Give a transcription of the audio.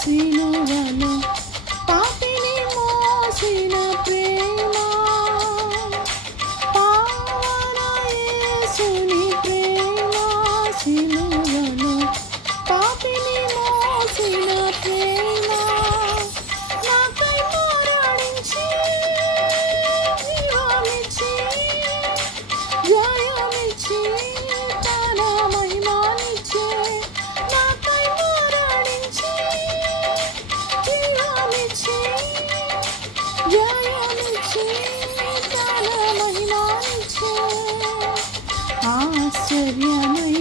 సిలువలో పాపిని మోసిన ప్రేమ, పావన యేసుని ప్రేమ, సిలువలో పాపిని మోసిన ప్రేమ, నాకై మరణించి జీవమిచ్చి జయమిచ్చి తన మహిమనిచ్చే, నాకై మరణించి జీవమిచ్చి జయమిచ్చి తన మహిమనిచ్చే, ఆశ్చర్యమై